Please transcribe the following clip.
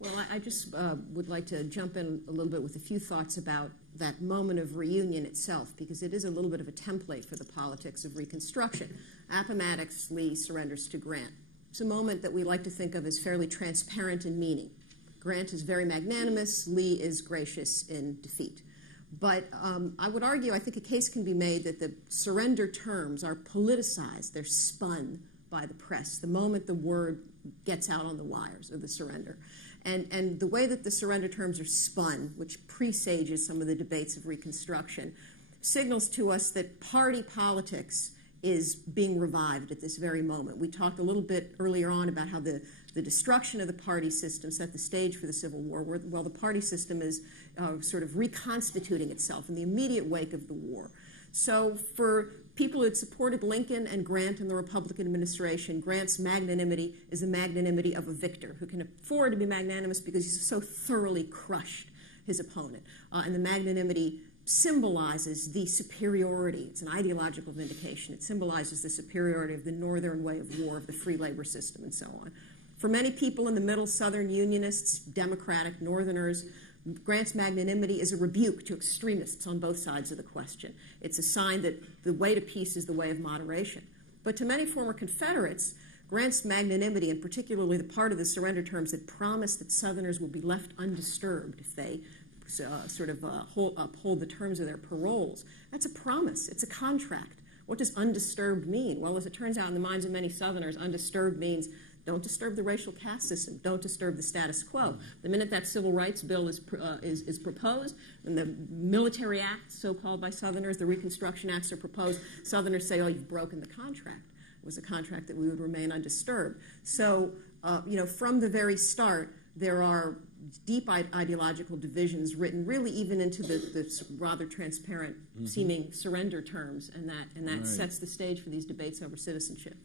Well, I just would like to jump in a little bit with a few thoughts about that moment of reunion itself, because it is a little bit of a template for the politics of Reconstruction. Appomattox, Lee surrenders to Grant. It's a moment that we like to think of as fairly transparent in meaning. Grant is very magnanimous, Lee is gracious in defeat. But I would argue, I think a case can be made that the surrender terms are politicized, they're spun by the press the moment the word gets out on the wires of the surrender. And the way that the surrender terms are spun, which presages some of the debates of Reconstruction, signals to us that party politics is being revived at this very moment. We talked a little bit earlier on about how the destruction of the party system set the stage for the Civil War, while the party system is sort of reconstituting itself in the immediate wake of the war. So for people who had supported Lincoln and Grant in the Republican administration, Grant's magnanimity is the magnanimity of a victor who can afford to be magnanimous because he's so thoroughly crushed his opponent. And the magnanimity symbolizes the superiority. It's an ideological vindication. It symbolizes the superiority of the northern way of war, of the free labor system, and so on. For many people in the middle, Southern Unionists, Democratic, Northerners, Grant's magnanimity is a rebuke to extremists on both sides of the question. It's a sign that the way to peace is the way of moderation. But to many former Confederates, Grant's magnanimity, and particularly the part of the surrender terms that promised that Southerners will be left undisturbed if they uphold the terms of their paroles, that's a promise. It's a contract. What does undisturbed mean? Well, as it turns out, in the minds of many Southerners, undisturbed means don't disturb the racial caste system. Don't disturb the status quo. The minute that civil rights bill is proposed, and the military acts, so-called by Southerners, the Reconstruction Acts are proposed, Southerners say, oh, you've broken the contract. It was a contract that we would remain undisturbed. So, from the very start, there are deep ideological divisions written really even into the rather transparent seeming surrender terms, and that sets the stage for these debates over citizenship.